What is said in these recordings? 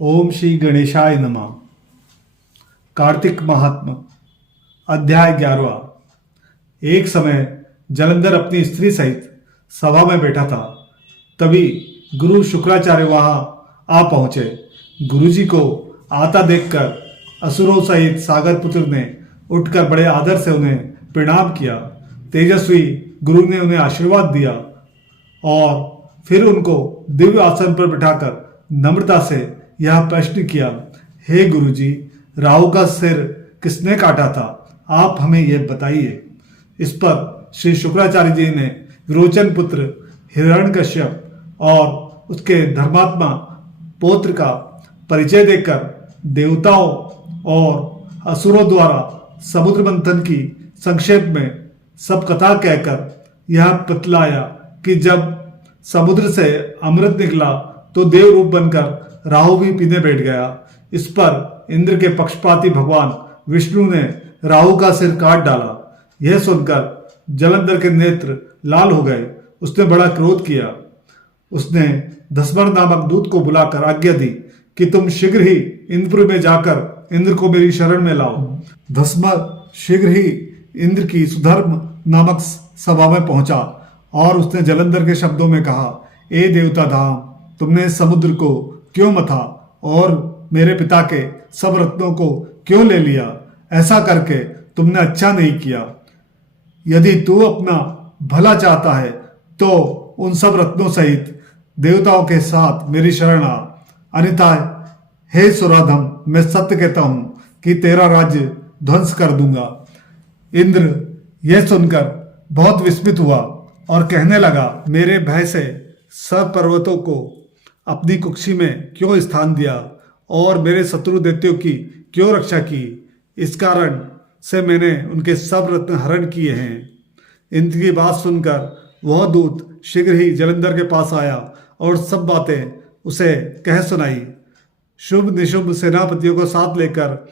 ओम श्री गणेशाय नमः। कार्तिक महात्मा अध्याय 11। एक समय जलंधर अपनी स्त्री सहित सभा में बैठा था। तभी गुरु शुक्राचार्य वहां आ पहुंचे। गुरुजी को आता देखकर असुरों सहित सागर पुत्र ने उठकर बड़े आदर से उन्हें प्रणाम किया। तेजस्वी गुरु ने उन्हें आशीर्वाद दिया और फिर उनको दिव्य आसन पर बिठाकर नम्रता से यह प्रश्न किया, हे गुरुजी, राहु का सिर किसने काटा था? आप हमें यह बताइए। इस पर श्री शुक्राचार्य जी ने विरोचन पुत्र हिरण्यकश्यप और उसके धर्मात्मा पौत्र का परिचय देकर देवताओं और असुरों द्वारा समुद्र मंथन की संक्षेप में सब कथा कहकर यह बतलाया कि जब समुद्र से अमृत निकला तो देव रूप बनकर राहु भी पीने बैठ गया। इस पर इंद्र के पक्षपाती भगवान विष्णु ने राहु का सिर काट डाला। यह सुनकर जलंधर के नेत्र लाल हो गए। उसने बड़ा क्रोध किया। उसने धस्मर नामक दूत को बुलाकर आज्ञा दी कि तुम शीघ्र ही इंद्रपुर में जाकर इंद्र को मेरी शरण में लाओ। धस्मर शीघ्र ही इंद्र की सुधर्म नामक सभा में पहुंचा और उसने जलंधर के शब्दों में कहा, ए देवता धाम, तुमने समुद्र को क्यों मथा और मेरे पिता के सब रत्नों को क्यों ले लिया? ऐसा करके तुमने अच्छा नहीं किया। यदि तू अपना भला चाहता है तो उन सब रत्नों सहित देवताओं के साथ मेरी शरण आ, अन्यथा हे सुराधम, मैं सत्य कहता हूं कि तेरा राज्य ध्वंस कर दूंगा। इंद्र यह सुनकर बहुत विस्मित हुआ और कहने लगा, मेरे भय से सब पर्वतों को अपनी कुक्षी में क्यों स्थान दिया और मेरे शत्रु दैत्यों की क्यों रक्षा की? इस कारण से मैंने उनके सब रत्न हरण किए हैं। इंद्र की बात सुनकर वह दूत शीघ्र ही जलंधर के पास आया और सब बातें उसे कह सुनाई। शुभ निशुभ सेनापतियों को साथ लेकर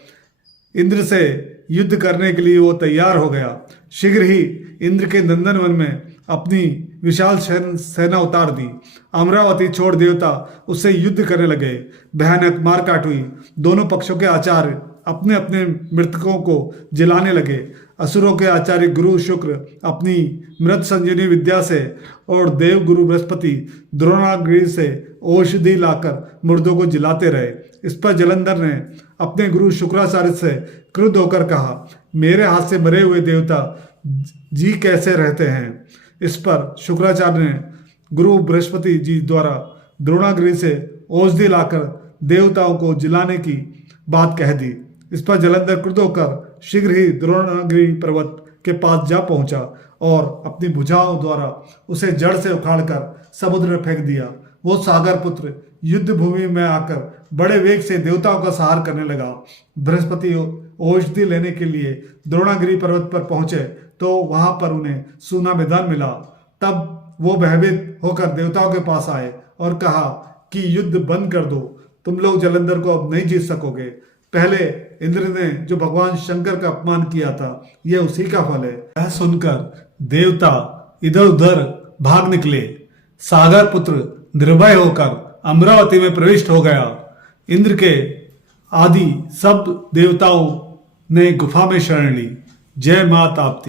इंद्र से युद्ध करने के लिए वो तैयार हो गया। शीघ्र ही इंद्र के नंदन वन में अपनी विशाल सेना उतार दी। अमरावती छोड़ देवता उससे युद्ध करने लगे। भयानक मारकाट हुई। दोनों पक्षों के आचार्य अपने अपने मृतकों को जलाने लगे। असुरों के आचार्य गुरु शुक्र अपनी मृत संजीवनी विद्या से और देव गुरु बृहस्पति द्रोणागिरि से औषधि लाकर मुर्दों को जलाते रहे। इस पर जलंधर ने अपने गुरु शुक्राचार्य से क्रुद्ध होकर कहा, मेरे हाथ से मरे हुए देवता जी कैसे रहते हैं? इस पर शुक्राचार्य ने गुरु बृहस्पति जी द्वारा द्रोणागिरि से औषधि लाकर देवताओं को जलाने की बात कह दी। इस पर जलंधर क्रुद्ध होकर शीघ्र ही द्रोणागिरि पर्वत के पास जा पहुंचा और अपनी भुजाओं द्वारा उसे जड़ से उखाड़कर समुद्र में फेंक दिया। वो सागर पुत्र युद्ध भूमि में आकर बड़े वेग से देवताओं का संहार करने लगा। बृहस्पति औषधि लेने के लिए द्रोणागिरि पर्वत पर पहुंचे तो वहां पर उन्हें सूना मैदान मिला। तब वो भयभीत होकर देवताओं के पास आए और कहा कि युद्ध बंद कर दो, तुम लोग जलंधर को अब नहीं जीत सकोगे। पहले इंद्र ने जो भगवान शंकर का अपमान किया था, यह उसी का फल है। यह सुनकर देवता इधर उधर भाग निकले। सागर पुत्र निर्भय होकर अमरावती में प्रविष्ट हो गया। इंद्र के आदि सब देवताओं ने गुफा में शरण ली। जय माता ताप्ती।